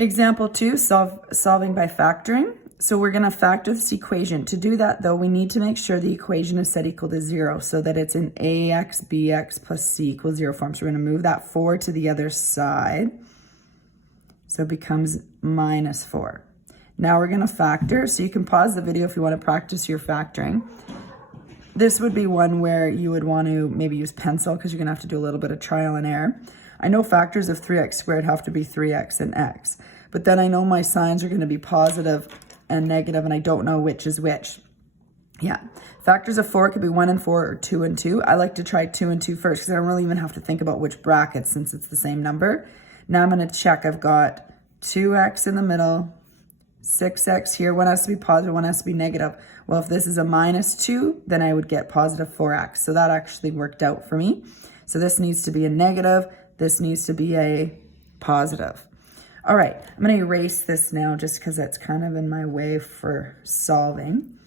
Example 2, solving by factoring. So we're going to factor this equation. To do that, though, we need to make sure the equation is set equal to 0 so that it's in ax bx plus c equals 0 form. So we're going to move that 4 to the other side. So it becomes minus 4. Now we're going to factor. So you can pause the video if you want to practice your factoring. This would be one where you would want to maybe use pencil because you're going to have to do a little bit of trial and error. I know factors of 3x squared have to be 3x and x. But then I know my signs are going to be positive and negative, and I don't know which is which. Yeah, factors of 4 could be 1 and 4 or 2 and 2. I like to try 2 and 2 first because I don't really even have to think about which bracket since it's the same number. Now I'm going to check. I've got 2x in the middle, 6x here. One has to be positive, one has to be negative. Well, if this is a minus 2, then I would get positive 4x. So that actually worked out for me. So this needs to be a negative. This needs to be a positive. All right, I'm going to erase this now just because that's kind of in my way for solving.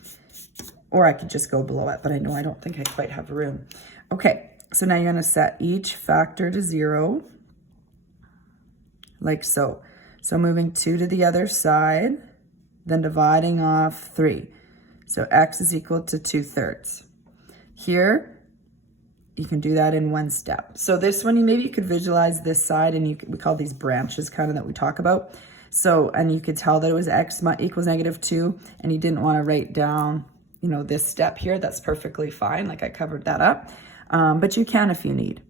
Or I could just go below it, but I know I don't think I quite have room. Okay, so now you're going to set each factor to 0, like so. So moving 2 to the other side, then dividing off 3. So x is equal to 2/3. Here, you can do that in one step. So this one, maybe you could visualize this side, and we call these branches kind of that we talk about. So, and you could tell that it was x equals -2, and you didn't want to write down, you know, this step here. That's perfectly fine. Like I covered that up, but you can if you need.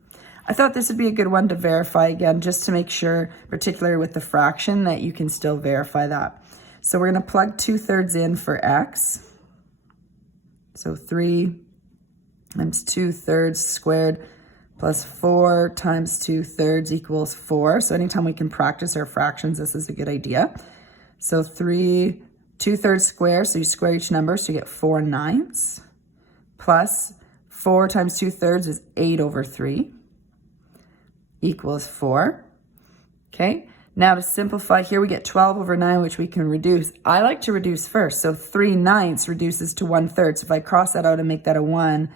I thought this would be a good one to verify again, just to make sure, particularly with the fraction, that you can still verify that. So we're going to plug 2/3 in for x. So 3 times 2/3 squared plus 4 times 2/3 equals 4. So anytime we can practice our fractions, this is a good idea. So 2/3 squared, so you square each number, so you get 4/9 plus 4 times 2/3 is 8/3 equals 4. Okay, now to simplify here, we get 12/9, which we can reduce. I like to reduce first, so 3/9 reduces to 1/3. So if I cross that out and make that a 1,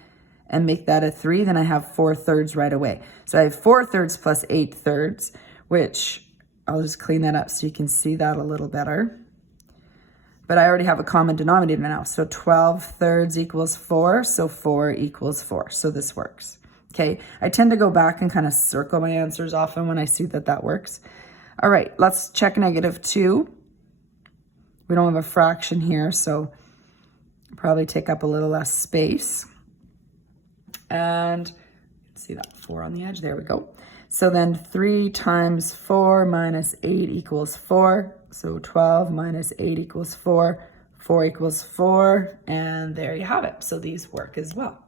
and make that a 3, then I have 4/3 right away. So I have 4/3 plus 8/3, which I'll just clean that up so you can see that a little better. But I already have a common denominator now. So 12/3 equals 4, so 4 equals 4. So this works. Okay, I tend to go back and kind of circle my answers often when I see that that works. All right, let's check -2. We don't have a fraction here, so probably take up a little less space. And see that 4 on the edge, there we go. So then 3 times 4 minus 8 equals 4. So 12 minus 8 equals 4. 4 equals 4, and there you have it. So these work as well.